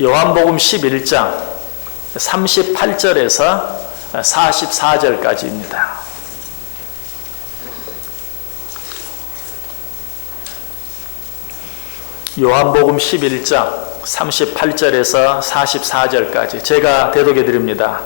요한복음 11장 38절에서 44절까지입니다. 요한복음 11장 38절에서 44절까지 제가 대독해 드립니다.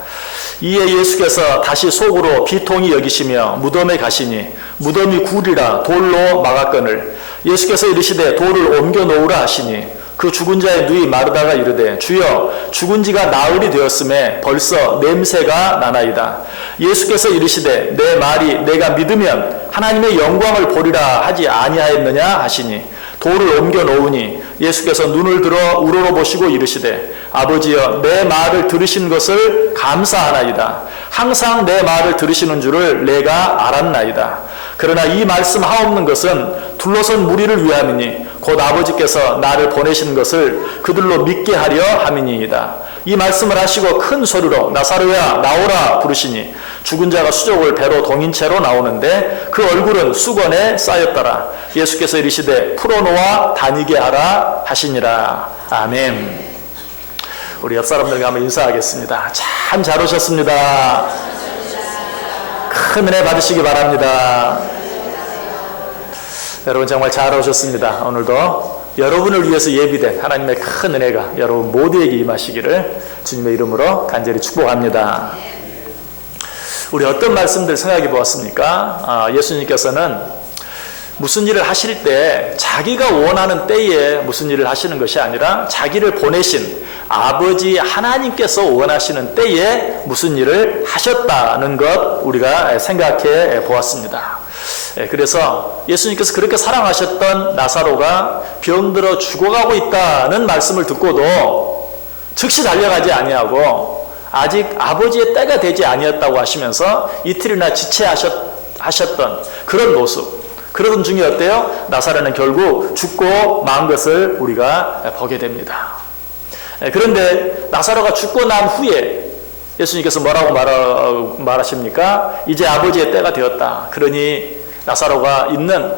이에 예수께서 다시 속으로 비통히 여기시며 무덤에 가시니 무덤이 굴이라 돌로 막았거늘 예수께서 이르시되 돌을 옮겨 놓으라 하시니 그 죽은 자의 누이 마르다가 이르되 주여 죽은 지가 나흘이 되었음에 벌써 냄새가 나나이다. 예수께서 이르시되 내 말이 내가 믿으면 하나님의 영광을 보리라 하지 아니하였느냐 하시니 돌을 옮겨 놓으니 예수께서 눈을 들어 우러러 보시고 이르시되 아버지여 내 말을 들으신 것을 감사하나이다. 항상 내 말을 들으시는 줄을 내가 알았나이다. 그러나 이 말씀 하옵는 것은 둘러선 무리를 위함이니 곧 아버지께서 나를 보내신 것을 그들로 믿게 하려 함이니이다. 이 말씀을 하시고 큰 소리로 나사로야 나오라 부르시니 죽은 자가 수족을 배로 동인 채로 나오는데 그 얼굴은 수건에 쌓였더라. 예수께서 이르시되 풀어놓아 다니게 하라 하시니라. 아멘. 우리 옆 사람들과 한번 인사하겠습니다. 참 잘 오셨습니다. 큰 은혜 받으시기 바랍니다. 여러분 정말 잘 오셨습니다. 오늘도 여러분을 위해서 예비된 하나님의 큰 은혜가 여러분 모두에게 임하시기를 주님의 이름으로 간절히 축복합니다. 우리 어떤 말씀들 생각해 보았습니까? 예수님께서는 무슨 일을 하실 때 자기가 원하는 때에 무슨 일을 하시는 것이 아니라 자기를 보내신 아버지 하나님께서 원하시는 때에 무슨 일을 하셨다는 것 우리가 생각해 보았습니다. 그래서 예수님께서 그렇게 사랑하셨던 나사로가 병들어 죽어가고 있다는 말씀을 듣고도 즉시 달려가지 아니하고 아직 아버지의 때가 되지 아니었다고 하시면서 이틀이나 지체하셨던 그런 모습, 그런 중에 어때요? 나사로는 결국 죽고 만 것을 우리가 보게 됩니다. 그런데 나사로가 죽고 난 후에 예수님께서 뭐라고 말하십니까? 이제 아버지의 때가 되었다. 그러니 나사로가 있는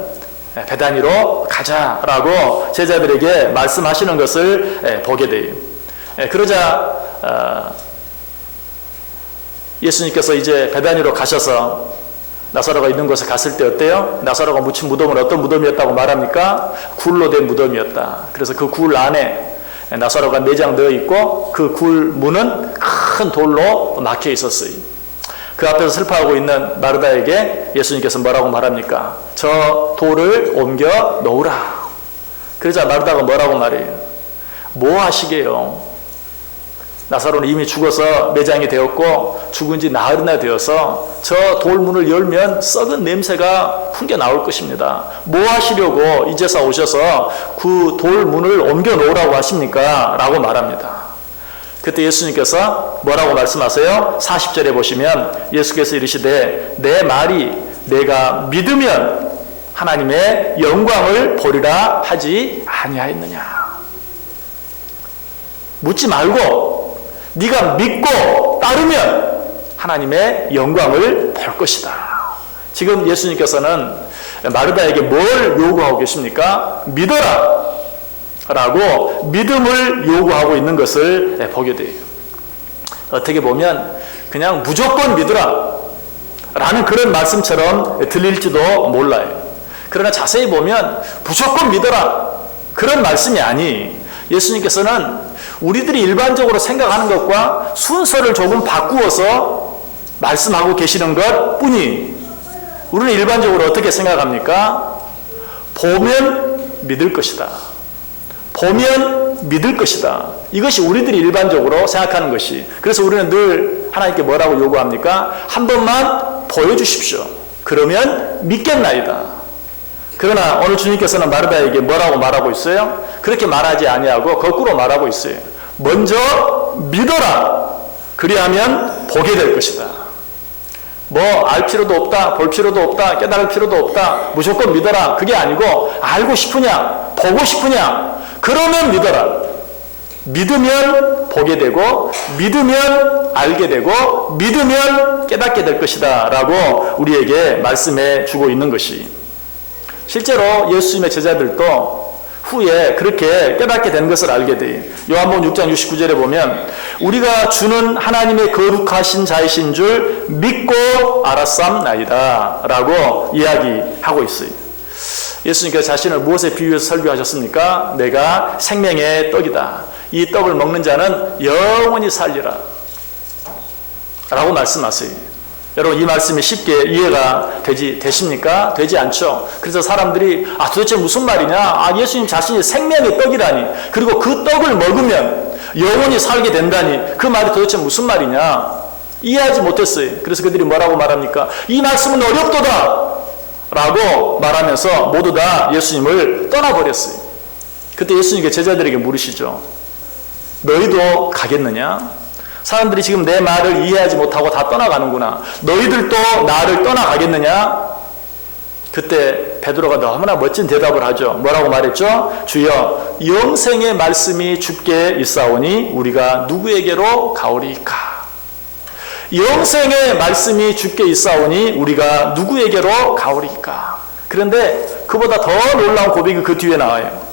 베다니로 가자라고 제자들에게 말씀하시는 것을 보게 돼요. 그러자 예수님께서 이제 베다니로 가셔서 나사로가 있는 곳에 갔을 때 어때요? 나사로가 묻힌 무덤은 어떤 무덤이었다고 말합니까? 굴로 된 무덤이었다. 그래서 그 굴 안에 나사로가 내장되어 있고 그 굴 문은 큰 돌로 막혀 있었어요. 그 앞에서 슬퍼하고 있는 마르다에게 예수님께서 뭐라고 말합니까? 저 돌을 옮겨 놓으라. 그러자 마르다가 뭐라고 말해요? 뭐 하시게요? 나사로는 이미 죽어서 매장이 되었고 죽은 지 나흘이나 되어서 저 돌문을 열면 썩은 냄새가 풍겨 나올 것입니다. 뭐 하시려고 이제서 오셔서 그 돌문을 옮겨 놓으라고 하십니까? 라고 말합니다. 그때 예수님께서 뭐라고 말씀하세요? 40절에 보시면 예수께서 이르시되 내 말이 내가 믿으면 하나님의 영광을 보리라 하지 아니하였느냐. 묻지 말고 네가 믿고 따르면 하나님의 영광을 볼 것이다. 지금 예수님께서는 마르다에게 뭘 요구하고 계십니까? 믿어라 라고 믿음을 요구하고 있는 것을 보게 돼요. 어떻게 보면 그냥 무조건 믿으라 라는 그런 말씀처럼 들릴지도 몰라요. 그러나 자세히 보면 무조건 믿어라 그런 말씀이 아니, 예수님께서는 우리들이 일반적으로 생각하는 것과 순서를 조금 바꾸어서 말씀하고 계시는 것 뿐이, 우리는 일반적으로 어떻게 생각합니까? 보면 믿을 것이다. 보면 믿을 것이다. 이것이 우리들이 일반적으로 생각하는 것이. 그래서 우리는 늘 하나님께 뭐라고 요구합니까? 한 번만 보여주십시오. 그러면 믿겠나이다. 그러나 오늘 주님께서는 마르다에게 뭐라고 말하고 있어요? 그렇게 말하지 아니하고 거꾸로 말하고 있어요. 먼저 믿어라. 그리하면 보게 될 것이다. 뭐 알 필요도 없다, 볼 필요도 없다, 깨달을 필요도 없다, 무조건 믿어라. 그게 아니고 알고 싶으냐, 보고 싶으냐, 그러면 믿어라. 믿으면 보게 되고 믿으면 알게 되고 믿으면 깨닫게 될 것이다 라고 우리에게 말씀해 주고 있는 것이, 실제로 예수님의 제자들도 후에 그렇게 깨닫게 된 것을 알게 돼요. 요한복음 6장 69절에 보면 우리가 주는 하나님의 거룩하신 자이신 줄 믿고 알았삼나이다 라고 이야기하고 있어요. 예수님께서 자신을 무엇에 비유해서 설교하셨습니까? 내가 생명의 떡이다. 이 떡을 먹는 자는 영원히 살리라 라고 말씀하세요. 여러분 이 말씀이 쉽게 이해가 되십니까? 되지 않죠. 그래서 사람들이 도대체 무슨 말이냐? 예수님 자신이 생명의 떡이라니, 그리고 그 떡을 먹으면 영원히 살게 된다니, 그 말이 도대체 무슨 말이냐? 이해하지 못했어요. 그래서 그들이 뭐라고 말합니까? 이 말씀은 어렵도다 라고 말하면서 모두 다 예수님을 떠나버렸어요. 그때 예수님께 제자들에게 물으시죠. 너희도 가겠느냐? 사람들이 지금 내 말을 이해하지 못하고 다 떠나가는구나. 너희들도 나를 떠나가겠느냐? 그때 베드로가 너무나 멋진 대답을 하죠. 뭐라고 말했죠? 주여, 영생의 말씀이 주께 있사오니 우리가 누구에게로 가오리이까? 영생의 말씀이 주께 있사오니 우리가 누구에게로 가오리이까? 그런데 그보다 더 놀라운 고백이 그 뒤에 나와요.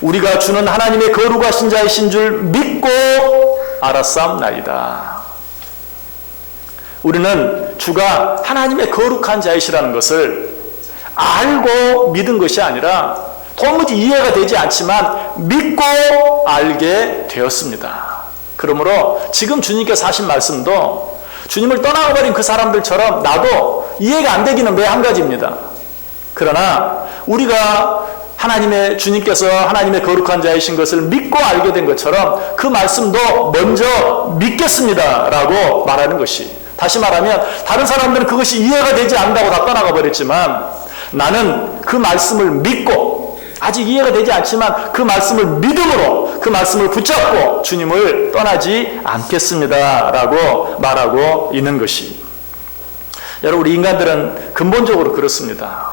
우리가 주는 하나님의 거룩하신 자이신 줄 믿고 알았삼나이다. 우리는 주가 하나님의 거룩한 자이시라는 것을 알고 믿은 것이 아니라 도무지 이해가 되지 않지만 믿고 알게 되었습니다. 그러므로 지금 주님께서 하신 말씀도 주님을 떠나버린 그 사람들처럼 나도 이해가 안 되기는 매 한 가지입니다. 그러나 우리가 주님께서 하나님의 거룩한 자이신 것을 믿고 알게 된 것처럼 그 말씀도 먼저 믿겠습니다 라고 말하는 것이, 다시 말하면 다른 사람들은 그것이 이해가 되지 않는다고 다 떠나가 버렸지만 나는 그 말씀을 믿고, 아직 이해가 되지 않지만 그 말씀을 믿음으로 그 말씀을 붙잡고 주님을 떠나지 않겠습니다 라고 말하고 있는 것이, 여러분 우리 인간들은 근본적으로 그렇습니다.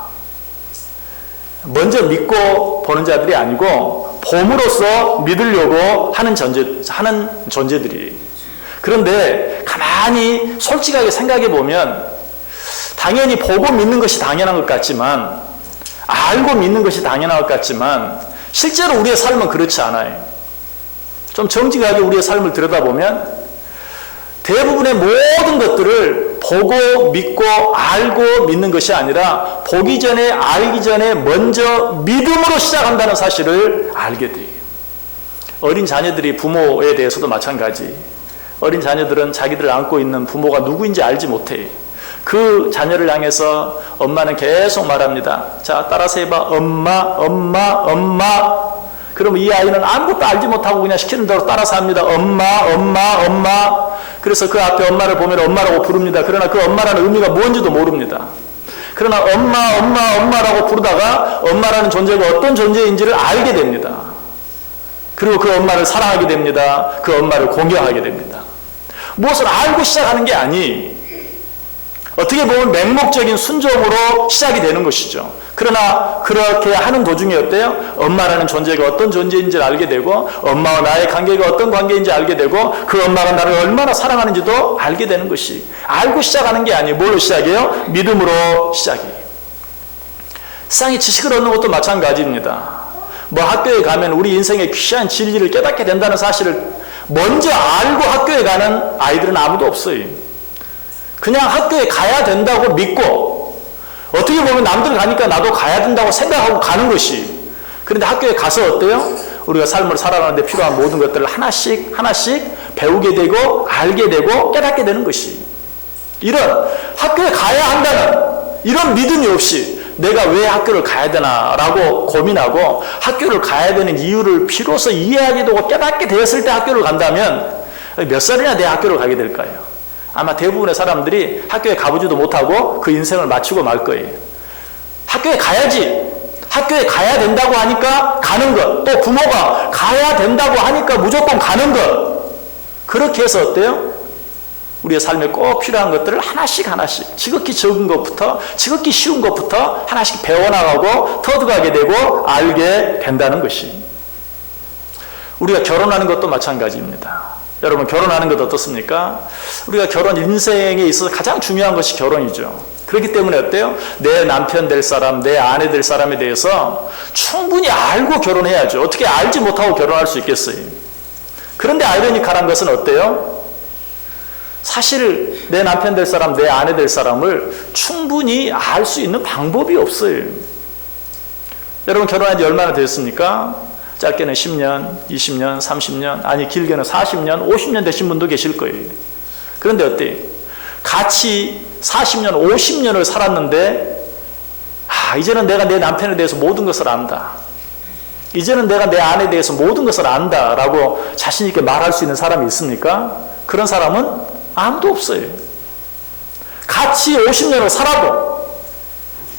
먼저 믿고 보는 자들이 아니고 봄으로써 믿으려고 하는 존재들이. 그런데 가만히 솔직하게 생각해 보면 당연히 보고 믿는 것이 당연한 것 같지만, 알고 믿는 것이 당연한 것 같지만 실제로 우리의 삶은 그렇지 않아요. 좀 정직하게 우리의 삶을 들여다보면 대부분의 모든 것들을 보고 믿고 알고 믿는 것이 아니라 보기 전에 알기 전에 먼저 믿음으로 시작한다는 사실을 알게 돼요. 어린 자녀들이 부모에 대해서도 마찬가지. 어린 자녀들은 자기들 안고 있는 부모가 누구인지 알지 못해요. 그 자녀를 향해서 엄마는 계속 말합니다. 자, 따라서 해봐. 엄마, 엄마, 엄마. 그러면 이 아이는 아무것도 알지 못하고 그냥 시키는 대로 따라서 합니다. 엄마, 엄마, 엄마. 그래서 그 앞에 엄마를 보면 엄마라고 부릅니다. 그러나 그 엄마라는 의미가 뭔지도 모릅니다. 그러나 엄마, 엄마, 엄마라고 부르다가 엄마라는 존재가 어떤 존재인지를 알게 됩니다. 그리고 그 엄마를 사랑하게 됩니다. 그 엄마를 공경하게 됩니다. 무엇을 알고 시작하는 게 아니, 어떻게 보면 맹목적인 순종으로 시작이 되는 것이죠. 그러나 그렇게 하는 도중에 어때요? 엄마라는 존재가 어떤 존재인지를 알게 되고, 엄마와 나의 관계가 어떤 관계인지 알게 되고, 그 엄마가 나를 얼마나 사랑하는지도 알게 되는 것이, 알고 시작하는 게 아니에요. 뭘로 시작해요? 믿음으로 시작해요. 세상에 지식을 얻는 것도 마찬가지입니다. 학교에 가면 우리 인생의 귀한 진리를 깨닫게 된다는 사실을 먼저 알고 학교에 가는 아이들은 아무도 없어요. 그냥 학교에 가야 된다고 믿고, 어떻게 보면 남들 가니까 나도 가야 된다고 생각하고 가는 것이, 그런데 학교에 가서 어때요? 우리가 삶을 살아가는데 필요한 모든 것들을 하나씩 하나씩 배우게 되고 알게 되고 깨닫게 되는 것이, 이런 학교에 가야 한다는 이런 믿음이 없이 내가 왜 학교를 가야 되나 라고 고민하고 학교를 가야 되는 이유를 비로소 이해하게 되고 깨닫게 되었을 때 학교를 간다면 몇 살이나 내 학교를 가게 될까요? 아마 대부분의 사람들이 학교에 가보지도 못하고 그 인생을 마치고 말 거예요. 학교에 가야지. 학교에 가야 된다고 하니까 가는 것. 또 부모가 가야 된다고 하니까 무조건 가는 것. 그렇게 해서 어때요? 우리의 삶에 꼭 필요한 것들을 하나씩 하나씩, 지극히 적은 것부터 지극히 쉬운 것부터 하나씩 배워나가고 터득하게 되고 알게 된다는 것이, 우리가 결혼하는 것도 마찬가지입니다. 여러분 결혼하는 것 어떻습니까? 우리가 결혼 인생에 있어서 가장 중요한 것이 결혼이죠. 그렇기 때문에 어때요? 내 남편 될 사람, 내 아내 될 사람에 대해서 충분히 알고 결혼해야죠. 어떻게 알지 못하고 결혼할 수 있겠어요? 그런데 아이러니컬한 것은 어때요? 사실 내 남편 될 사람, 내 아내 될 사람을 충분히 알 수 있는 방법이 없어요. 여러분 결혼한 지 얼마나 되셨습니까? 짧게는 10년, 20년, 30년, 아니 길게는 40년, 50년 되신 분도 계실 거예요. 그런데 어때요? 같이 40년, 50년을 살았는데 이제는 내가 내 남편에 대해서 모든 것을 안다. 이제는 내가 내 아내에 대해서 모든 것을 안다 라고 자신 있게 말할 수 있는 사람이 있습니까? 그런 사람은 아무도 없어요. 같이 50년을 살아도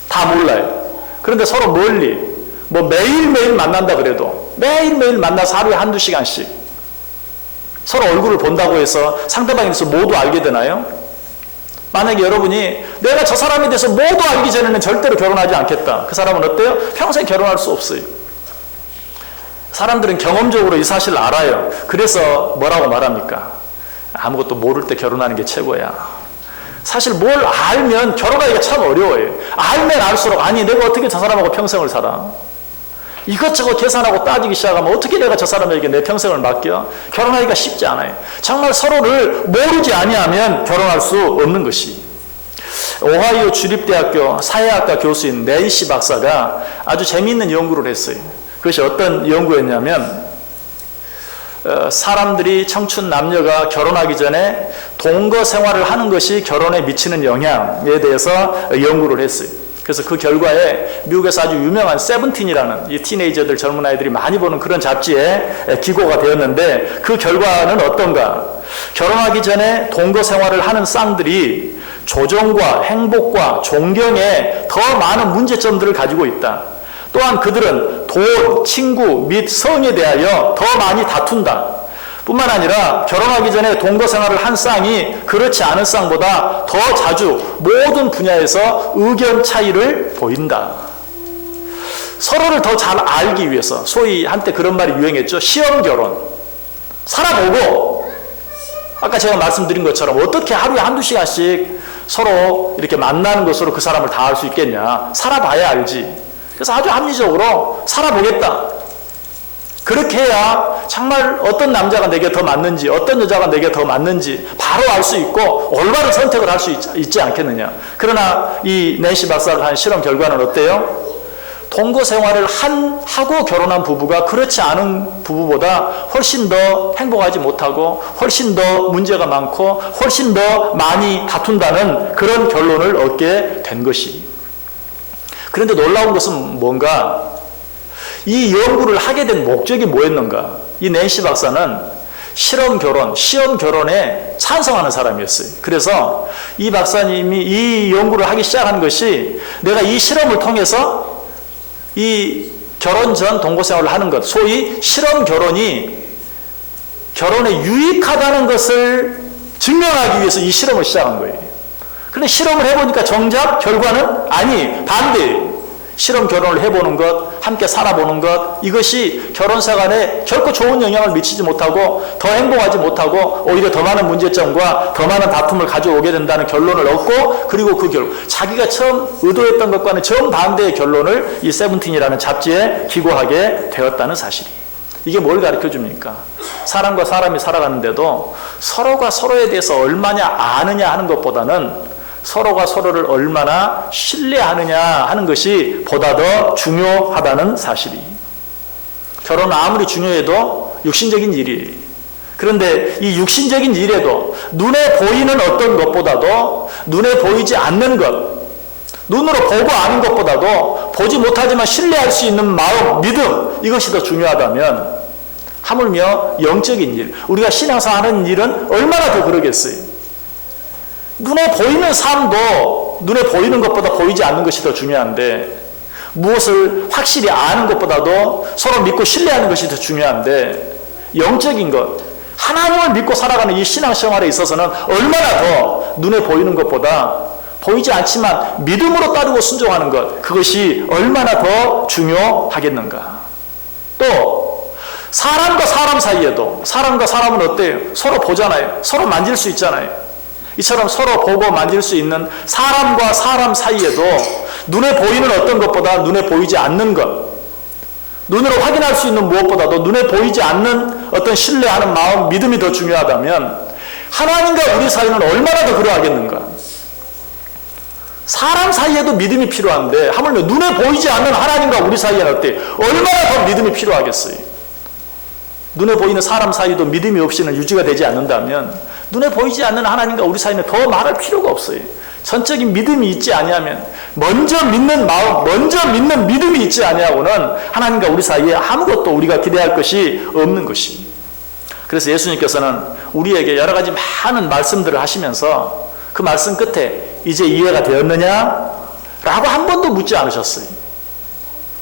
다 몰라요. 그런데 서로 멀리 매일매일 만난다 그래도 매일매일 만나서 하루에 한두 시간씩 서로 얼굴을 본다고 해서 상대방에 대해서 모두 알게 되나요? 만약에 여러분이 내가 저 사람에 대해서 모두 알기 전에는 절대로 결혼하지 않겠다. 그 사람은 어때요? 평생 결혼할 수 없어요. 사람들은 경험적으로 이 사실을 알아요. 그래서 뭐라고 말합니까? 아무것도 모를 때 결혼하는 게 최고야. 사실 뭘 알면 결혼하기가 참 어려워요. 알면 알수록 아니 내가 어떻게 저 사람하고 평생을 살아? 이것저것 계산하고 따지기 시작하면 어떻게 내가 저 사람에게 내 평생을 맡겨? 결혼하기가 쉽지 않아요. 정말 서로를 모르지 아니하면 결혼할 수 없는 것이. 오하이오 주립대학교 사회학과 교수인 낸시 박사가 아주 재미있는 연구를 했어요. 그것이 어떤 연구였냐면 사람들이 청춘 남녀가 결혼하기 전에 동거 생활을 하는 것이 결혼에 미치는 영향에 대해서 연구를 했어요. 그래서 그 결과에 미국에서 아주 유명한 세븐틴이라는 이 티네이저들 젊은 아이들이 많이 보는 그런 잡지에 기고가 되었는데 그 결과는 어떤가? 결혼하기 전에 동거 생활을 하는 쌍들이 조정과 행복과 존경에 더 많은 문제점들을 가지고 있다. 또한 그들은 돈, 친구 및 성에 대하여 더 많이 다툰다. 뿐만 아니라 결혼하기 전에 동거 생활을 한 쌍이 그렇지 않은 쌍보다 더 자주 모든 분야에서 의견 차이를 보인다. 서로를 더 잘 알기 위해서 소위 한때 그런 말이 유행했죠. 시험 결혼. 살아보고 아까 제가 말씀드린 것처럼 어떻게 하루에 한두 시간씩 서로 이렇게 만나는 것으로 그 사람을 다 알 수 있겠냐. 살아봐야 알지. 그래서 아주 합리적으로 살아보겠다. 그렇게 해야 정말 어떤 남자가 내게 더 맞는지 어떤 여자가 내게 더 맞는지 바로 알 수 있고 올바른 선택을 할 수 있지 않겠느냐. 그러나 이 낸시 박사가 한 실험 결과는 어때요? 동거 생활을 하고 결혼한 부부가 그렇지 않은 부부보다 훨씬 더 행복하지 못하고 훨씬 더 문제가 많고 훨씬 더 많이 다툰다는 그런 결론을 얻게 된 것이. 그런데 놀라운 것은 뭔가? 이 연구를 하게 된 목적이 뭐였는가? 이 낸시 박사는 실험 결혼, 시험 결혼에 찬성하는 사람이었어요. 그래서 이 박사님이 이 연구를 하기 시작한 것이 내가 이 실험을 통해서 이 결혼 전 동거 생활을 하는 것, 소위 실험 결혼이 결혼에 유익하다는 것을 증명하기 위해서 이 실험을 시작한 거예요. 근데 실험을 해보니까 정작 결과는 아니, 반대예요. 실험 결혼을 해보는 것, 함께 살아보는 것, 이것이 결혼 생활에 결코 좋은 영향을 미치지 못하고 더 행복하지 못하고 오히려 더 많은 문제점과 더 많은 다툼을 가져오게 된다는 결론을 얻고, 그리고 그 결론, 자기가 처음 의도했던 것과는 정반대의 결론을 이 세븐틴이라는 잡지에 기고하게 되었다는 사실이. 이게 뭘 가르쳐 줍니까? 사람과 사람이 살아가는데도 서로가 서로에 대해서 얼마나 아느냐 하는 것보다는 서로가 서로를 얼마나 신뢰하느냐 하는 것이 보다 더 중요하다는 사실이. 결혼은 아무리 중요해도 육신적인 일이에요. 그런데 이 육신적인 일에도 눈에 보이는 어떤 것보다도 눈에 보이지 않는 것, 눈으로 보고 아는 것보다도 보지 못하지만 신뢰할 수 있는 마음, 믿음, 이것이 더 중요하다면 하물며 영적인 일, 우리가 신앙생활 하는 일은 얼마나 더 그러겠어요. 눈에 보이는 삶도 눈에 보이는 것보다 보이지 않는 것이 더 중요한데, 무엇을 확실히 아는 것보다도 서로 믿고 신뢰하는 것이 더 중요한데, 영적인 것, 하나님을 믿고 살아가는 이 신앙생활에 있어서는 얼마나 더 눈에 보이는 것보다 보이지 않지만 믿음으로 따르고 순종하는 것, 그것이 얼마나 더 중요하겠는가. 또 사람과 사람 사이에도, 사람과 사람은 어때요? 서로 보잖아요. 서로 만질 수 있잖아요. 이처럼 서로 보고 만질 수 있는 사람과 사람 사이에도 눈에 보이는 어떤 것보다 눈에 보이지 않는 것, 눈으로 확인할 수 있는 무엇보다도 눈에 보이지 않는 어떤 신뢰하는 마음, 믿음이 더 중요하다면 하나님과 우리 사이는 얼마나 더 그러하겠는가. 사람 사이에도 믿음이 필요한데 하물며 눈에 보이지 않는 하나님과 우리 사이에는 어때요? 얼마나 더 믿음이 필요하겠어요. 눈에 보이는 사람 사이도 믿음이 없이는 유지가 되지 않는다면 눈에 보이지 않는 하나님과 우리 사이는 더 말할 필요가 없어요. 전적인 믿음이 있지 아니하면, 먼저 믿는 마음, 먼저 믿는 믿음이 있지 아니하고는 하나님과 우리 사이에 아무것도 우리가 기대할 것이 없는 것이. 그래서 예수님께서는 우리에게 여러 가지 많은 말씀들을 하시면서 그 말씀 끝에 이제 이해가 되었느냐? 라고 한 번도 묻지 않으셨어요.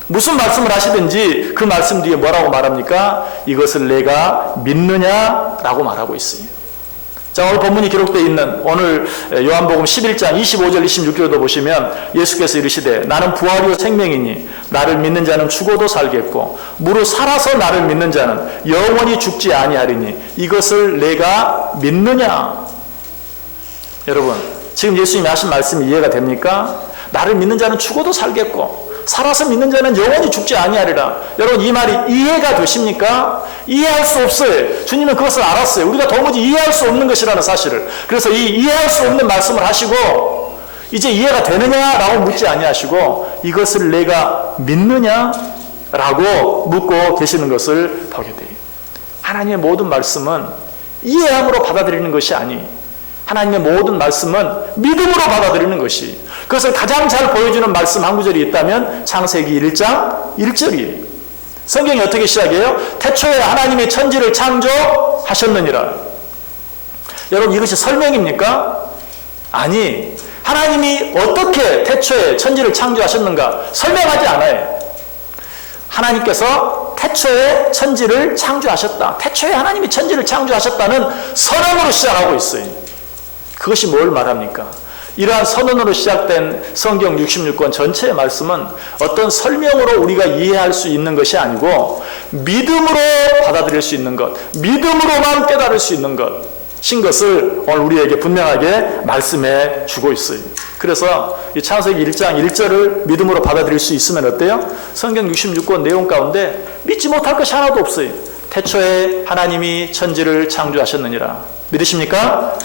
무슨 말씀을 하시든지 그 말씀 뒤에 뭐라고 말합니까? 이것을 내가 믿느냐? 라고 말하고 있어요. 자, 오늘 본문이 기록되어 있는 오늘 요한복음 11장 25절 26절도 보시면 예수께서 이르시되 나는 부활이요 생명이니 나를 믿는 자는 죽어도 살겠고 무릇 살아서 나를 믿는 자는 영원히 죽지 아니하리니 이것을 내가 믿느냐? 여러분, 지금 예수님이 하신 말씀이 이해가 됩니까? 나를 믿는 자는 죽어도 살겠고 살아서 믿는 자는 영원히 죽지 아니하리라. 여러분, 이 말이 이해가 되십니까? 이해할 수 없어요. 주님은 그것을 알았어요. 우리가 도무지 이해할 수 없는 것이라는 사실을. 그래서 이 이해할 수 없는 말씀을 하시고 이제 이해가 되느냐라고 묻지 아니하시고 이것을 내가 믿느냐라고 묻고 계시는 것을 보게 돼요. 하나님의 모든 말씀은 이해함으로 받아들이는 것이 아니, 하나님의 모든 말씀은 믿음으로 받아들이는 것이, 그것을 가장 잘 보여주는 말씀 한 구절이 있다면 창세기 1장 1절이에요. 성경이 어떻게 시작해요? 태초에 하나님이 천지를 창조하셨느니라. 여러분, 이것이 설명입니까? 아니, 하나님이 어떻게 태초에 천지를 창조하셨는가 설명하지 않아요. 하나님께서 태초에 천지를 창조하셨다. 태초에 하나님이 천지를 창조하셨다는 선언으로 시작하고 있어요. 그것이 뭘 말합니까? 이러한 선언으로 시작된 성경 66권 전체의 말씀은 어떤 설명으로 우리가 이해할 수 있는 것이 아니고 믿음으로 받아들일 수 있는 것, 믿음으로만 깨달을 수 있는 것인 것을 오늘 우리에게 분명하게 말씀해 주고 있어요. 그래서 이 창세기 1장 1절을 믿음으로 받아들일 수 있으면 어때요? 성경 66권 내용 가운데 믿지 못할 것이 하나도 없어요. 태초에 하나님이 천지를 창조하셨느니라. 믿으십니까?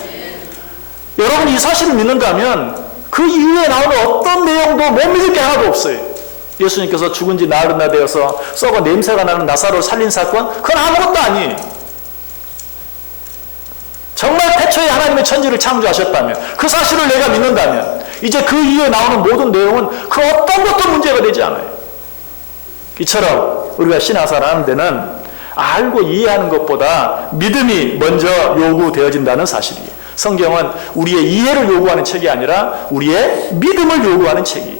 여러분, 이 사실을 믿는다면 그 이후에 나오는 어떤 내용도 못 믿을 게 하나도 없어요. 예수님께서 죽은 지 나흘이나 되어서 썩어 냄새가 나는 나사로를 살린 사건, 그건 아무것도 아니에요. 정말 태초에 하나님의 천지를 창조하셨다면, 그 사실을 내가 믿는다면 이제 그 이후에 나오는 모든 내용은 그 어떤 것도 문제가 되지 않아요. 이처럼 우리가 신앙생활 하는 데는 알고 이해하는 것보다 믿음이 먼저 요구되어진다는 사실이에요. 성경은 우리의 이해를 요구하는 책이 아니라 우리의 믿음을 요구하는 책이에요.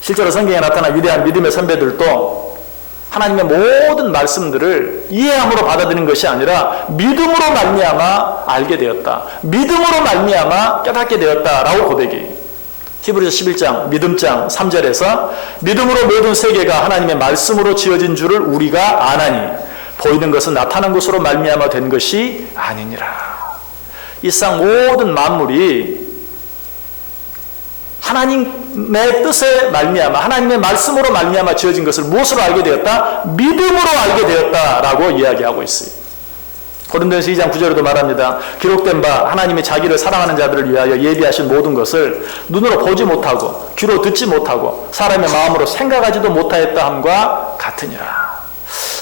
실제로 성경에 나타난 위대한 믿음의 선배들도 하나님의 모든 말씀들을 이해함으로 받아들이는 것이 아니라 믿음으로 말미암아 알게 되었다, 믿음으로 말미암아 깨닫게 되었다라고 고백해요. 히브리서 11장 믿음장 3절에서 믿음으로 모든 세계가 하나님의 말씀으로 지어진 줄을 우리가 아나니 보이는 것은 나타난 것으로 말미암아 된 것이 아니니라. 이 세상 모든 만물이 하나님의 뜻에 말미암아, 하나님의 말씀으로 말미암아 지어진 것을 무엇으로 알게 되었다? 믿음으로 알게 되었다라고 이야기하고 있어요. 고린도전서 2장 9절에도 말합니다. 기록된 바 하나님이 자기를 사랑하는 자들을 위하여 예비하신 모든 것을 눈으로 보지 못하고 귀로 듣지 못하고 사람의 마음으로 생각하지도 못하였다 함과 같으니라.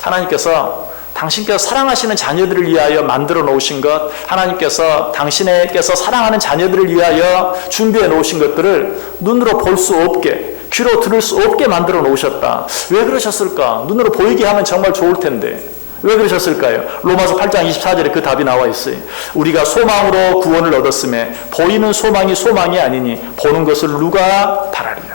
하나님께서 당신께서 사랑하시는 자녀들을 위하여 만들어 놓으신 것, 하나님께서 당신께서 사랑하는 자녀들을 위하여 준비해 놓으신 것들을 눈으로 볼 수 없게, 귀로 들을 수 없게 만들어 놓으셨다. 왜 그러셨을까? 눈으로 보이게 하면 정말 좋을 텐데 왜 그러셨을까요? 로마서 8장 24절에 그 답이 나와 있어요. 우리가 소망으로 구원을 얻었음에 보이는 소망이 소망이 아니니 보는 것을 누가 바라리요.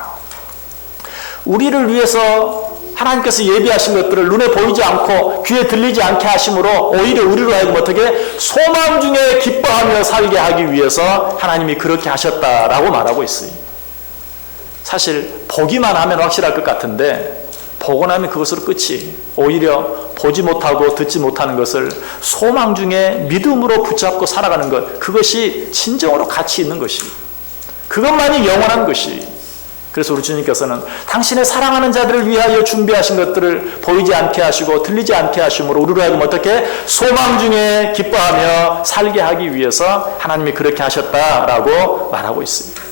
우리를 위해서 하나님께서 예비하신 것들을 눈에 보이지 않고 귀에 들리지 않게 하심으로 오히려 우리로 하여금 어떻게 소망 중에 기뻐하며 살게 하기 위해서 하나님이 그렇게 하셨다라고 말하고 있어요. 사실 보기만 하면 확실할 것 같은데 보고 나면 그것으로 끝이. 오히려 보지 못하고 듣지 못하는 것을 소망 중에 믿음으로 붙잡고 살아가는 것, 그것이 진정으로 가치 있는 것이. 그것만이 영원한 것이. 그래서 우리 주님께서는 당신의 사랑하는 자들을 위하여 준비하신 것들을 보이지 않게 하시고 들리지 않게 하심으로 우리로 하여금 어떻게 소망 중에 기뻐하며 살게 하기 위해서 하나님이 그렇게 하셨다라고 말하고 있습니다.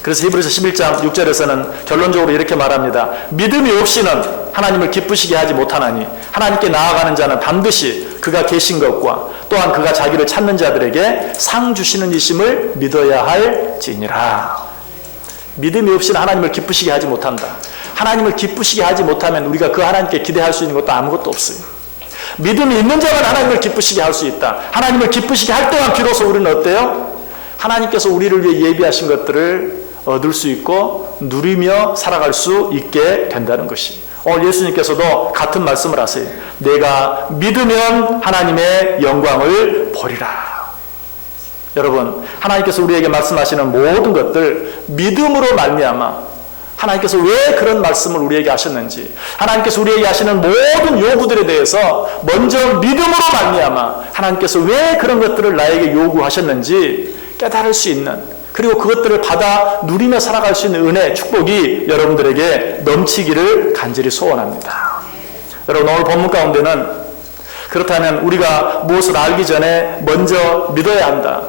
그래서 히브리서 11장 6절에서는 결론적으로 이렇게 말합니다. 믿음이 없이는 하나님을 기쁘시게 하지 못하나니 하나님께 나아가는 자는 반드시 그가 계신 것과 또한 그가 자기를 찾는 자들에게 상 주시는 이심을 믿어야 할지니라. 믿음이 없이는 하나님을 기쁘시게 하지 못한다. 하나님을 기쁘시게 하지 못하면 우리가 그 하나님께 기대할 수 있는 것도 아무것도 없어요. 믿음이 있는 자만 하나님을 기쁘시게 할 수 있다. 하나님을 기쁘시게 할 때만 비로소 우리는 어때요? 하나님께서 우리를 위해 예비하신 것들을 얻을 수 있고 누리며 살아갈 수 있게 된다는 것이. 오늘 예수님께서도 같은 말씀을 하세요. 내가 믿으면 하나님의 영광을 보리라. 여러분, 하나님께서 우리에게 말씀하시는 모든 것들 믿음으로 말미암아 하나님께서 왜 그런 말씀을 우리에게 하셨는지, 하나님께서 우리에게 하시는 모든 요구들에 대해서 먼저 믿음으로 말미암아 하나님께서 왜 그런 것들을 나에게 요구하셨는지 깨달을 수 있는, 그리고 그것들을 받아 누리며 살아갈 수 있는 은혜, 축복이 여러분들에게 넘치기를 간절히 소원합니다. 여러분, 오늘 본문 가운데는 그렇다면 우리가 무엇을 알기 전에 먼저 믿어야 한다.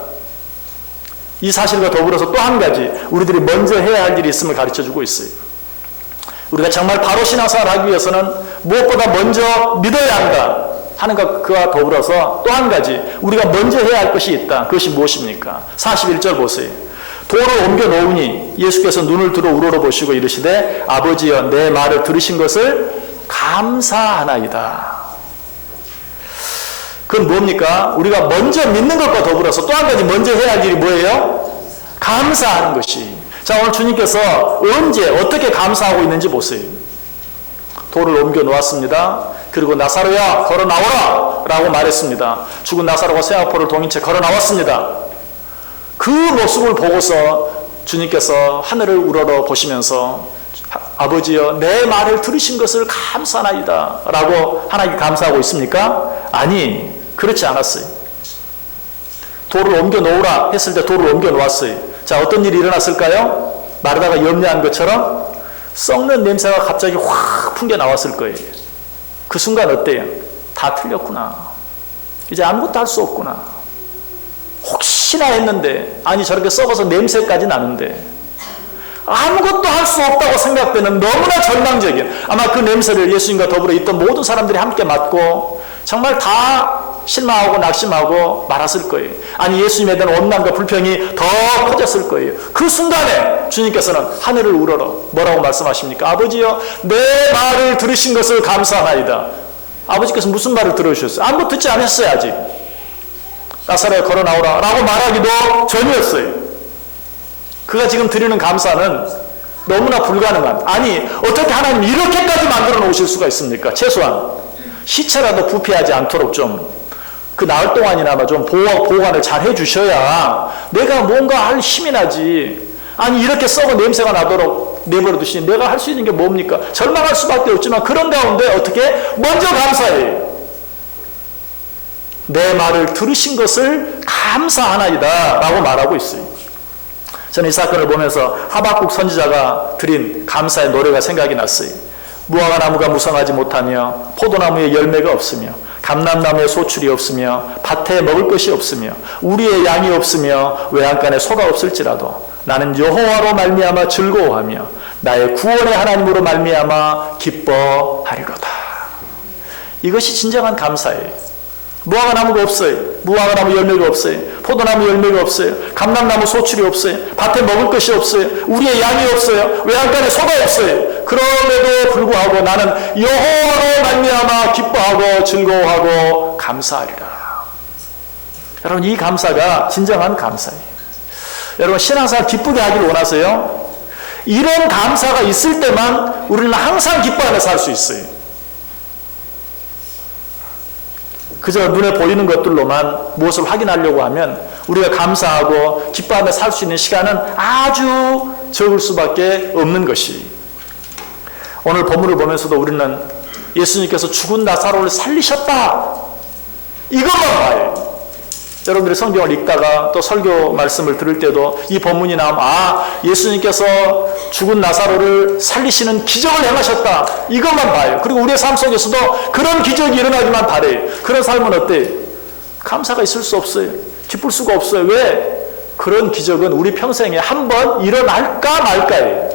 이 사실과 더불어서 또 한 가지 우리들이 먼저 해야 할 일이 있음을 가르쳐주고 있어요. 우리가 정말 바로 신앙생활을 하기 위해서는 무엇보다 먼저 믿어야 한다 하는 것과 더불어서 또 한 가지 우리가 먼저 해야 할 것이 있다. 그것이 무엇입니까? 41절 보세요. 돌을 옮겨 놓으니 예수께서 눈을 들어 우러러보시고 이르시되 아버지여 내 말을 들으신 것을 감사하나이다. 그건 뭡니까? 우리가 먼저 믿는 것과 더불어서 또 한 가지 먼저 해야 할 일이 뭐예요? 감사하는 것이. 자, 오늘 주님께서 언제 어떻게 감사하고 있는지 보세요. 돌을 옮겨 놓았습니다. 그리고 나사로야 걸어 나오라 라고 말했습니다. 죽은 나사로가 쇠아포를 동인 채 걸어 나왔습니다. 그 모습을 보고서 주님께서 하늘을 우러러 보시면서 아버지여 내 말을 들으신 것을 감사하나이다 라고 하나님께 감사하고 있습니까? 아니, 그렇지 않았어요. 돌을 옮겨 놓으라 했을 때 돌을 옮겨 놓았어요. 자, 어떤 일이 일어났을까요? 마르다가 염려한 것처럼 썩는 냄새가 갑자기 확 풍겨 나왔을 거예요. 그 순간 어때요? 다 틀렸구나. 이제 아무것도 할 수 없구나. 혹시나 했는데, 아니 저렇게 썩어서 냄새까지 나는데 아무것도 할 수 없다고 생각되는 너무나 절망적인, 아마 그 냄새를 예수님과 더불어 있던 모든 사람들이 함께 맡고 정말 다 실망하고 낙심하고 말았을 거예요. 아니 예수님에 대한 원망과 불평이 더 커졌을 거예요. 그 순간에 주님께서는 하늘을 우러러 뭐라고 말씀하십니까? 아버지여 내 말을 들으신 것을 감사하나이다. 아버지께서 무슨 말을 들어주셨어요? 아무것도 듣지 않았어요. 아직 나사로에 걸어 나오라 라고 말하기도 전이었어요. 그가 지금 드리는 감사는 너무나 불가능한, 아니 어떻게 하나님이 이렇게까지 만들어 놓으실 수가 있습니까? 최소한 시체라도 부패하지 않도록 좀 그 나흘 동안이나마 좀 보관을 잘 해주셔야 내가 뭔가 할 힘이 나지. 아니 이렇게 썩어 냄새가 나도록 내버려 두시니 내가 할 수 있는 게 뭡니까? 절망할 수밖에 없지만 그런 가운데 어떻게 먼저 감사해요. 내 말을 들으신 것을 감사하나이다 라고 말하고 있어요. 저는 이 사건을 보면서 하박국 선지자가 드린 감사의 노래가 생각이 났어요. 무화과 나무가 무성하지 못하며 포도나무에 열매가 없으며 감람나무에 소출이 없으며 밭에 먹을 것이 없으며 우리의 양이 없으며 외양간에 소가 없을지라도 나는 여호와로 말미암아 즐거워하며 나의 구원의 하나님으로 말미암아 기뻐하리로다. 이것이 진정한 감사예요. 무화과 나무가 없어요. 무화과 나무 열매가 없어요. 포도나무 열매가 없어요. 감람나무 소출이 없어요. 밭에 먹을 것이 없어요. 우리의 양이 없어요. 외양간에 소가 없어요. 그럼에도 불구하고 나는 여호와로 말미암아 기뻐하고 즐거워하고 감사하리라. 여러분, 이 감사가 진정한 감사예요. 여러분, 신앙생활 기쁘게 하기를 원하세요? 이런 감사가 있을 때만 우리는 항상 기뻐하며 살 수 있어요. 그저 눈에 보이는 것들로만 무엇을 확인하려고 하면 우리가 감사하고 기뻐하며 살 수 있는 시간은 아주 적을 수밖에 없는 것이. 오늘 본문을 보면서도 우리는 예수님께서 죽은 나사로를 살리셨다, 이것만 봐요. 여러분들이 성경을 읽다가 또 설교 말씀을 들을 때도 이 본문이 나오면 예수님께서 죽은 나사로를 살리시는 기적을 행하셨다, 이것만 봐요. 그리고 우리의 삶 속에서도 그런 기적이 일어나기만 바래요. 그런 삶은 어때요? 감사가 있을 수 없어요. 기쁠 수가 없어요. 왜? 그런 기적은 우리 평생에 한 번 일어날까 말까예요.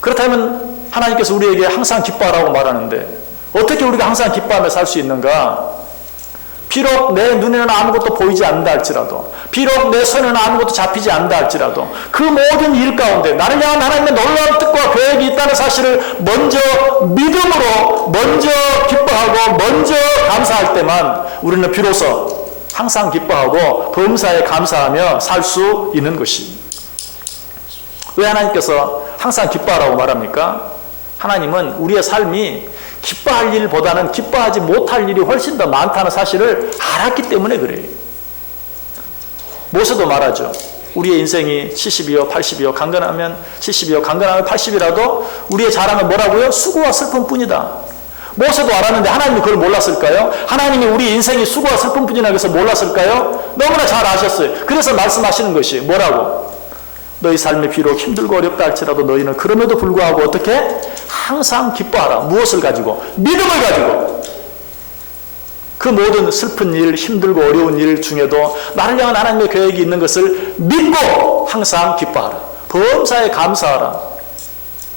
그렇다면 하나님께서 우리에게 항상 기뻐하라고 말하는데 어떻게 우리가 항상 기뻐하며 살 수 있는가? 비록 내 눈에는 아무것도 보이지 않는다 할지라도, 비록 내 손에는 아무것도 잡히지 않는다 할지라도, 그 모든 일 가운데 나를 향한 하나님의 놀라운 뜻과 계획이 있다는 사실을 먼저 믿음으로 먼저 기뻐하고 먼저 감사할 때만 우리는 비로소 항상 기뻐하고 범사에 감사하며 살 수 있는 것이. 왜 하나님께서 항상 기뻐하라고 말합니까? 하나님은 우리의 삶이 기뻐할 일보다는 기뻐하지 못할 일이 훨씬 더 많다는 사실을 알았기 때문에 그래요. 모세도 말하죠. 우리의 인생이 70이요 80이요 강건하면 70이요 강건하면 80이라도 우리의 자랑은 뭐라고요? 수고와 슬픔뿐이다. 모세도 알았는데 하나님이 그걸 몰랐을까요? 하나님이 우리 인생이 수고와 슬픔뿐이라고 해서 몰랐을까요? 너무나 잘 아셨어요. 그래서 말씀하시는 것이 뭐라고? 너희 삶이 비록 힘들고 어렵다 할지라도 너희는 그럼에도 불구하고 어떻게? 항상 기뻐하라. 무엇을 가지고? 믿음을 가지고. 그 모든 슬픈 일, 힘들고 어려운 일 중에도 나를 향한 하나님의 계획이 있는 것을 믿고 항상 기뻐하라. 범사에 감사하라.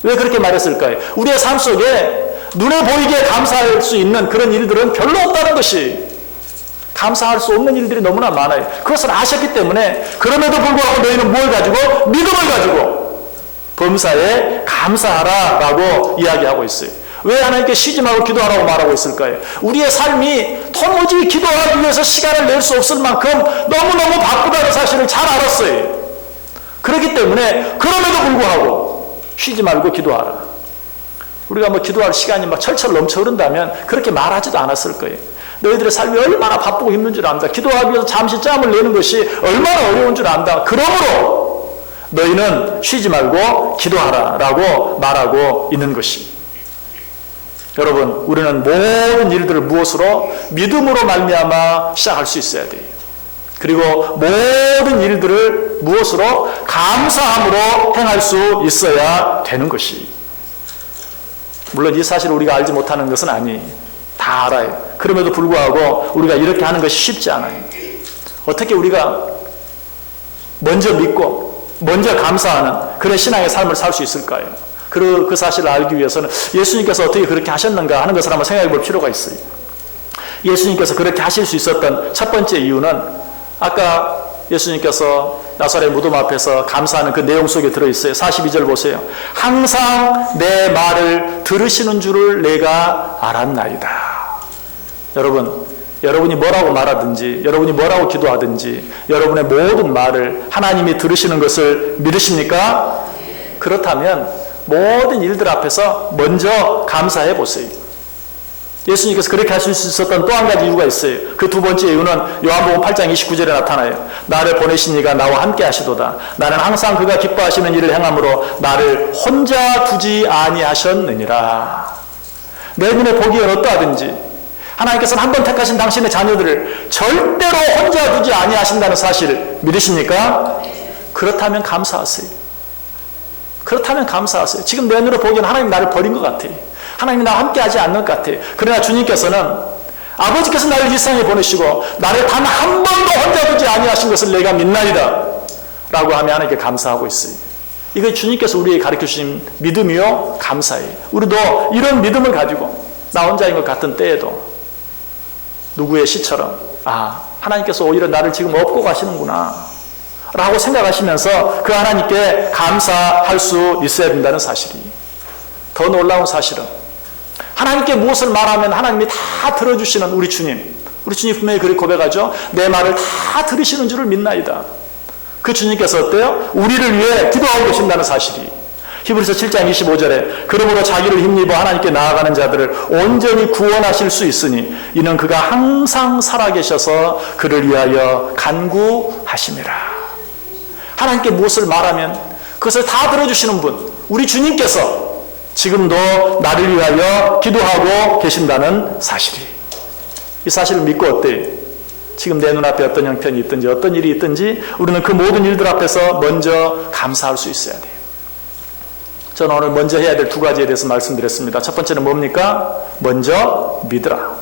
왜 그렇게 말했을까요? 우리의 삶 속에 눈에 보이게 감사할 수 있는 그런 일들은 별로 없다는 것이, 감사할 수 없는 일들이 너무나 많아요. 그것을 아셨기 때문에 그럼에도 불구하고 너희는 뭘 가지고? 믿음을 가지고 범사에 감사하라 라고 이야기하고 있어요. 왜 하나님께 쉬지 말고 기도하라고 말하고 있을까요? 우리의 삶이 도무지 기도하기 위해서 시간을 낼 수 없을 만큼 너무너무 바쁘다는 사실을 잘 알았어요. 그렇기 때문에 그럼에도 불구하고 쉬지 말고 기도하라. 우리가 기도할 시간이 철철 넘쳐 흐른다면 그렇게 말하지도 않았을 거예요. 너희들의 삶이 얼마나 바쁘고 힘든 줄 안다. 기도하기 위해서 잠시 짬을 내는 것이 얼마나 어려운 줄 안다. 그러므로 너희는 쉬지 말고 기도하라 라고 말하고 있는 것이. 여러분, 우리는 모든 일들을 무엇으로? 믿음으로 말미암아 시작할 수 있어야 돼요. 그리고 모든 일들을 무엇으로? 감사함으로 행할 수 있어야 되는 것이. 물론 이 사실을 우리가 알지 못하는 것은 아니에요. 다 알아요. 그럼에도 불구하고 우리가 이렇게 하는 것이 쉽지 않아요. 어떻게 우리가 먼저 믿고 먼저 감사하는 그런 신앙의 삶을 살 수 있을까요? 그 사실을 알기 위해서는 예수님께서 어떻게 그렇게 하셨는가 하는 것을 한번 생각해 볼 필요가 있어요. 예수님께서 그렇게 하실 수 있었던 첫 번째 이유는 아까 예수님께서 나사렛 무덤 앞에서 감사하는 그 내용 속에 들어있어요. 42절 보세요. 항상 내 말을 들으시는 줄을 내가 알았나이다. 여러분이 뭐라고 말하든지, 여러분이 뭐라고 기도하든지, 여러분의 모든 말을 하나님이 들으시는 것을 믿으십니까? 그렇다면 모든 일들 앞에서 먼저 감사해 보세요. 예수님께서 그렇게 하실 수 있었던 또 한 가지 이유가 있어요. 그 두 번째 이유는 요한복음 8장 29절에 나타나요. 나를 보내신 이가 나와 함께 하시도다. 나는 항상 그가 기뻐하시는 일을 행함으로 나를 혼자 두지 아니하셨느니라. 내 눈에 보기에 어떠하든지 하나님께서는 한 번 택하신 당신의 자녀들을 절대로 혼자 두지 아니하신다는 사실을 믿으십니까? 그렇다면 감사하세요. 그렇다면 감사하세요. 지금 내 눈에 보기에는 하나님 나를 버린 것 같아요. 하나님이 나와 함께 하지 않는 것 같아요. 그러나 주님께서는 아버지께서 나를 이 세상에 보내시고 나를 단 한 번도 혼자 두지 아니하신 것을 내가 믿나이다 라고 하며 하나님께 감사하고 있어요. 이거 주님께서 우리에게 가르쳐주신 믿음이요 감사예요. 우리도 이런 믿음을 가지고 나 혼자인 것 같은 때에도 누구의 시처럼 하나님께서 오히려 나를 지금 업고 가시는구나 라고 생각하시면서 그 하나님께 감사할 수 있어야 된다는 사실이. 더 놀라운 사실은 하나님께 무엇을 말하면 하나님이 다 들어주시는 우리 주님 분명히 그렇게 고백하죠. 내 말을 다 들으시는 줄을 믿나이다. 그 주님께서 어때요? 우리를 위해 기도하고 계신다는 사실이. 히브리서 7장 25절에 그러므로 자기를 힘입어 하나님께 나아가는 자들을 온전히 구원하실 수 있으니 이는 그가 항상 살아계셔서 그를 위하여 간구하심이라. 하나님께 무엇을 말하면 그것을 다 들어주시는 분, 우리 주님께서 지금도 나를 위하여 기도하고 계신다는 사실이, 이 사실을 믿고 어때요? 지금 내 눈앞에 어떤 형편이 있든지 어떤 일이 있든지 우리는 그 모든 일들 앞에서 먼저 감사할 수 있어야 돼요. 저는 오늘 먼저 해야 될 두 가지에 대해서 말씀드렸습니다. 첫 번째는 뭡니까? 먼저 믿으라.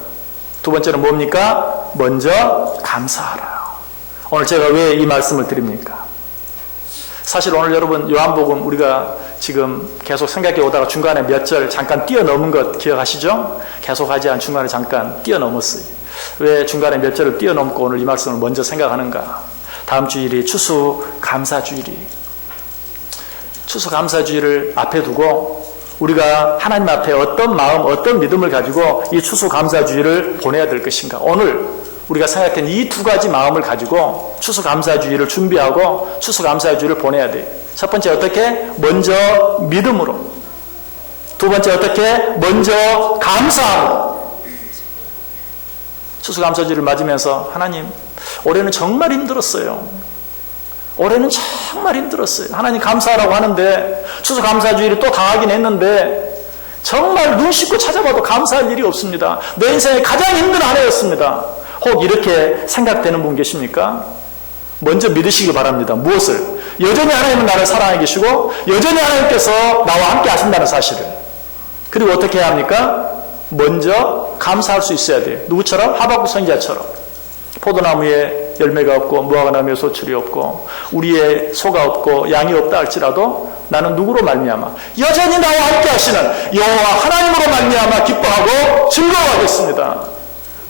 두 번째는 뭡니까? 먼저 감사하라. 오늘 제가 왜 이 말씀을 드립니까? 사실 오늘 여러분 요한복음 우리가 지금 계속 생각해 오다가 중간에 몇 절 잠깐 뛰어넘은 것 기억하시죠? 계속 하지 않은 중간에 잠깐 뛰어넘었어요. 왜 중간에 몇 절을 뛰어넘고 오늘 이 말씀을 먼저 생각하는가? 다음 주일이 추수감사주일이, 추수감사주일을 앞에 두고 우리가 하나님 앞에 어떤 마음, 어떤 믿음을 가지고 이 추수감사주일을 보내야 될 것인가? 오늘 우리가 생각한 이 두 가지 마음을 가지고 추수감사주일을 준비하고 추수감사주일을 보내야 돼요. 첫 번째 어떻게? 먼저 믿음으로. 두 번째 어떻게? 먼저 감사함으로. 추수감사주일을 맞으면서 하나님, 올해는 정말 힘들었어요. 올해는 정말 힘들었어요. 하나님 감사하라고 하는데 추수감사주일이 또 당하긴 했는데 정말 눈 씻고 찾아봐도 감사할 일이 없습니다. 내 인생의 가장 힘든 한 해였습니다. 혹 이렇게 생각되는 분 계십니까? 먼저 믿으시기 바랍니다. 무엇을? 여전히 하나님은 나를 사랑해 계시고 여전히 하나님께서 나와 함께 하신다는 사실을. 그리고 어떻게 해야 합니까? 먼저 감사할 수 있어야 돼요. 누구처럼? 하박국 선지자처럼. 포도나무에 열매가 없고 무화과나무에 소출이 없고 우리의 소가 없고 양이 없다 할지라도 나는 누구로 말미암아? 여전히 나와 함께 하시는 여호와 하나님으로 말미암아 기뻐하고 즐거워하겠습니다.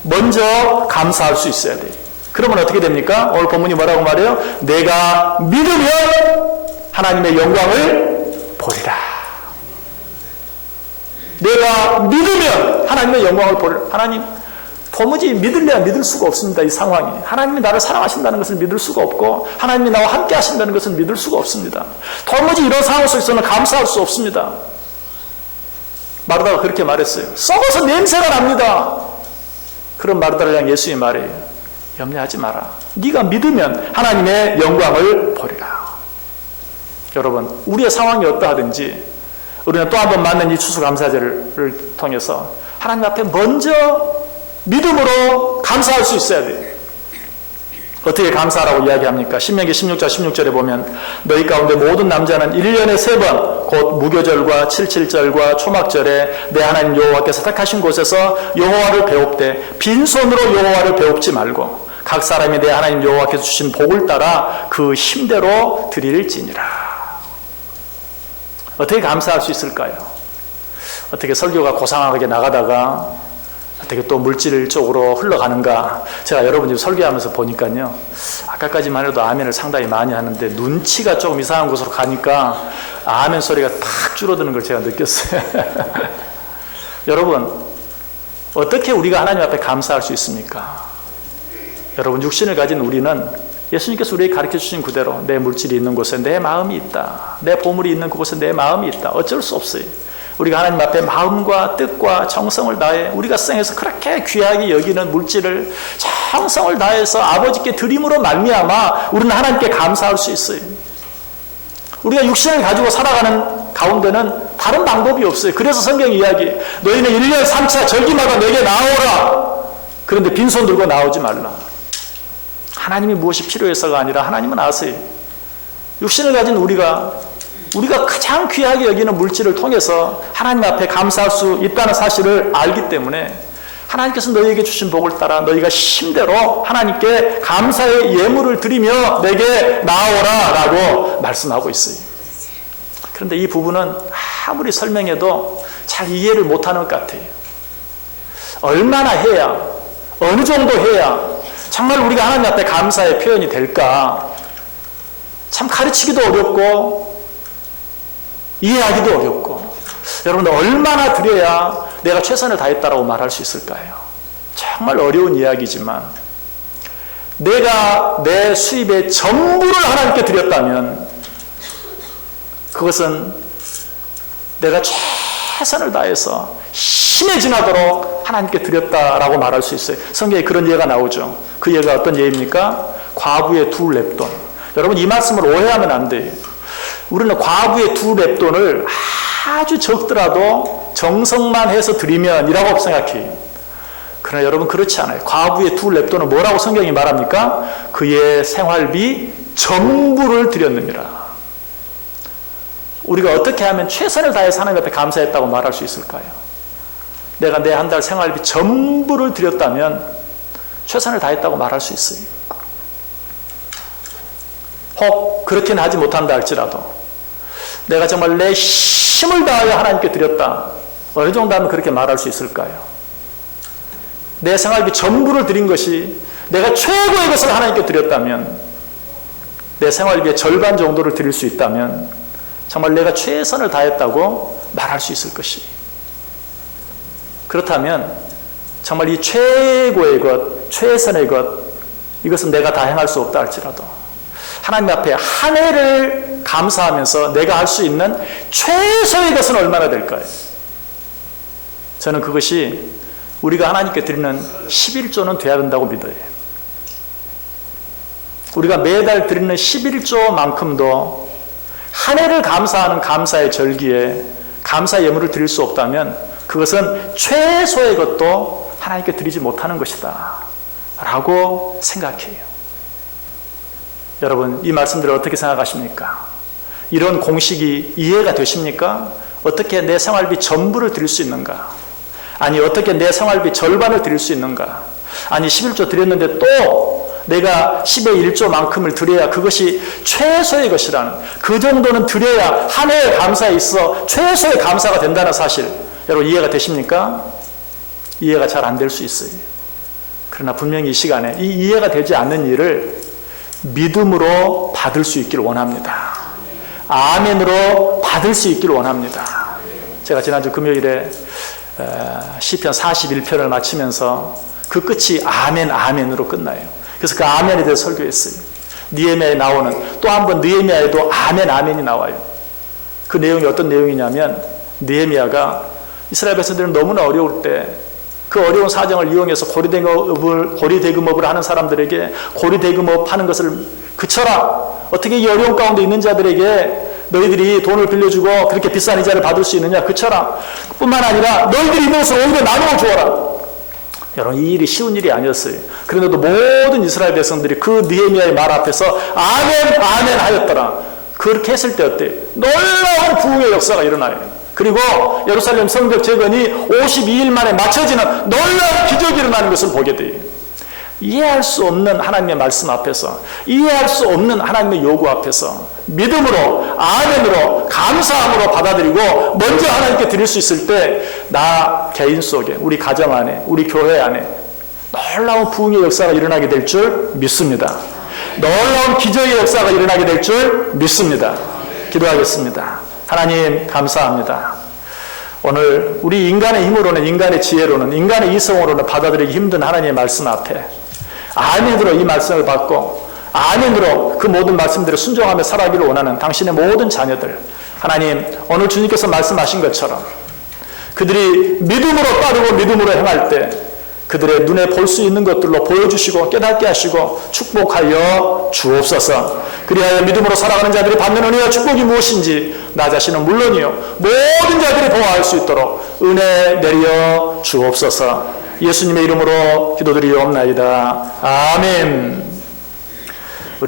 먼저 감사할 수 있어야 돼요. 그러면 어떻게 됩니까? 오늘 본문이 뭐라고 말해요? 내가 믿으면 하나님의 영광을 보리라. 내가 믿으면 하나님의 영광을 보리라. 하나님, 도무지 믿을래야 믿을 수가 없습니다. 이 상황이. 하나님이 나를 사랑하신다는 것을 믿을 수가 없고 하나님이 나와 함께 하신다는 것을 믿을 수가 없습니다. 도무지 이런 상황 속에서는 감사할 수 없습니다. 마르다가 그렇게 말했어요. 썩어서 냄새가 납니다. 그런 마르다를 향해 예수님이 말해요. 염려하지 마라. 네가 믿으면 하나님의 영광을 보리라. 여러분, 우리의 상황이 어떠하든지 우리는 또 한 번 맞는 이 추수감사제를 통해서 하나님 앞에 먼저 믿음으로 감사할 수 있어야 돼요. 어떻게 감사하라고 이야기합니까? 신명기 16장 16절에 보면 너희 가운데 모든 남자는 1년에 3번 곧 무교절과 77절과 초막절에 내 하나님 여호와께서 택하신 곳에서 여호와를 배웁되 빈손으로 여호와를 배웁지 말고 각 사람이 내 하나님 여호와께서 주신 복을 따라 그 힘대로 드릴지니라. 어떻게 감사할 수 있을까요? 어떻게 설교가 고상하게 나가다가 어떻게 또 물질 쪽으로 흘러가는가? 제가 여러분 지금 설교하면서 보니까요, 아까까지만 해도 아멘을 상당히 많이 하는데 눈치가 조금 이상한 곳으로 가니까 아멘 소리가 탁 줄어드는 걸 제가 느꼈어요. 여러분, 어떻게 우리가 하나님 앞에 감사할 수 있습니까? 여러분, 육신을 가진 우리는 예수님께서 우리에게 가르쳐 주신 그대로 내 물질이 있는 곳에 내 마음이 있다. 내 보물이 있는 그곳에 내 마음이 있다. 어쩔 수 없어요. 우리가 하나님 앞에 마음과 뜻과 정성을 다해 우리가 세상에서 그렇게 귀하게 여기는 물질을 정성을 다해서 아버지께 드림으로 말미암아 우리는 하나님께 감사할 수 있어요. 우리가 육신을 가지고 살아가는 가운데는 다른 방법이 없어요. 그래서 성경이 이야기, 너희는 1년 3차 절기마다 내게 나오라. 그런데 빈손 들고 나오지 말라. 하나님이 무엇이 필요해서가 아니라 하나님은 아세요. 육신을 가진 우리가 가장 귀하게 여기는 물질을 통해서 하나님 앞에 감사할 수 있다는 사실을 알기 때문에 하나님께서 너희에게 주신 복을 따라 너희가 힘대로 하나님께 감사의 예물을 드리며 내게 나오라 라고 말씀하고 있어요. 그런데 이 부분은 아무리 설명해도 잘 이해를 못하는 것 같아요. 얼마나 해야, 어느 정도 해야 정말 우리가 하나님 앞에 감사의 표현이 될까? 참 가르치기도 어렵고 이해하기도 어렵고, 여러분들 얼마나 드려야 내가 최선을 다했다라고 말할 수 있을까요? 정말 어려운 이야기지만 내가 내 수입의 전부를 하나님께 드렸다면 그것은 내가 최선을 다해서 힘에 지나도록 하나님께 드렸다라고 말할 수 있어요. 성경에 그런 예가 나오죠. 그 예가 어떤 예입니까? 과부의 두 렙돈. 여러분, 이 말씀을 오해하면 안 돼요. 우리는 과부의 두 렙돈을 아주 적더라도 정성만 해서 드리면 이라고 생각해요. 그러나 여러분 그렇지 않아요. 과부의 두 렙돈은 뭐라고 성경이 말합니까? 그의 생활비 전부를 드렸느니라. 우리가 어떻게 하면 최선을 다해서 하나님 앞에 감사했다고 말할 수 있을까요? 내가 내 한 달 생활비 전부를 드렸다면 최선을 다했다고 말할 수 있어요. 혹 그렇게는 하지 못한다 할지라도 내가 정말 내 힘을 다하여 하나님께 드렸다. 어느 정도 하면 그렇게 말할 수 있을까요? 내 생활비 전부를 드린 것이 내가 최고의 것을 하나님께 드렸다면, 내 생활비의 절반 정도를 드릴 수 있다면 정말 내가 최선을 다했다고 말할 수 있을 것이. 그렇다면 정말 이 최고의 것, 최선의 것, 이것은 내가 다 행할 수 없다 할지라도 하나님 앞에 한 해를 감사하면서 내가 할 수 있는 최소의 것은 얼마나 될까요? 저는 그것이 우리가 하나님께 드리는 11조는 돼야 된다고 믿어요. 우리가 매달 드리는 11조만큼도 한 해를 감사하는 감사의 절기에 감사 예물을 드릴 수 없다면 그것은 최소의 것도 하나님께 드리지 못하는 것이다 라고 생각해요. 여러분, 이 말씀들을 어떻게 생각하십니까? 이런 공식이 이해가 되십니까? 어떻게 내 생활비 전부를 드릴 수 있는가? 아니, 어떻게 내 생활비 절반을 드릴 수 있는가? 아니, 11조 드렸는데 또 내가 10의 1조만큼을 드려야 그것이 최소의 것이라는, 그 정도는 드려야 한 해의 감사에 있어 최소의 감사가 된다는 사실, 여러분 이해가 되십니까? 이해가 잘 안 될 수 있어요. 그러나 분명히 이 시간에 이 이해가 되지 않는 일을 믿음으로 받을 수 있기를 원합니다. 아멘으로 받을 수 있기를 원합니다. 제가 지난주 금요일에 시편 41편을 마치면서 그 끝이 아멘, 아멘으로 끝나요. 그래서 그 아멘에 대해서 설교했어요. 느헤미야에 나오는, 또 한 번 느헤미야에도 아멘, 아멘이 나와요. 그 내용이 어떤 내용이냐면, 느헤미야가 이스라엘 백성들은 너무나 어려울 때 그 어려운 사정을 이용해서 고리대금업을 하는 사람들에게 고리대금업 하는 것을 그쳐라. 어떻게 이 어려운 가운데 있는 자들에게 너희들이 돈을 빌려주고 그렇게 비싼 이자를 받을 수 있느냐, 그쳐라. 뿐만 아니라 너희들이 있는 것을 오히려 나누어 주어라. 여러분, 이 일이 쉬운 일이 아니었어요. 그런데도 모든 이스라엘 백성들이 그 느헤미야의 말 앞에서 아멘, 아멘 하였더라. 그렇게 했을 때 어때요? 놀라운 부흥의 역사가 일어나요. 그리고 예루살렘 성벽 재건이 52일 만에 맞춰지는 놀라운 기적이 일어나는 것을 보게 돼요. 이해할 수 없는 하나님의 말씀 앞에서, 이해할 수 없는 하나님의 요구 앞에서 믿음으로, 아멘으로, 감사함으로 받아들이고 먼저 하나님께 드릴 수 있을 때 나 개인 속에, 우리 가정 안에, 우리 교회 안에 놀라운 부흥의 역사가 일어나게 될 줄 믿습니다. 놀라운 기적의 역사가 일어나게 될 줄 믿습니다. 기도하겠습니다. 하나님 감사합니다. 오늘 우리 인간의 힘으로는, 인간의 지혜로는, 인간의 이성으로는 받아들이기 힘든 하나님의 말씀 앞에 아멘으로 이 말씀을 받고 아멘으로 그 모든 말씀들을 순종하며 살아가기를 원하는 당신의 모든 자녀들, 하나님 오늘 주님께서 말씀하신 것처럼 그들이 믿음으로 따르고 믿음으로 행할 때 그들의 눈에 볼 수 있는 것들로 보여주시고 깨닫게 하시고 축복하여 주옵소서. 그리하여 믿음으로 살아가는 자들이 받는 은혜와 축복이 무엇인지 나 자신은 물론이요 모든 자들이 보아할 수 있도록 은혜 내려 주옵소서. 예수님의 이름으로 기도드리옵나이다. 아멘.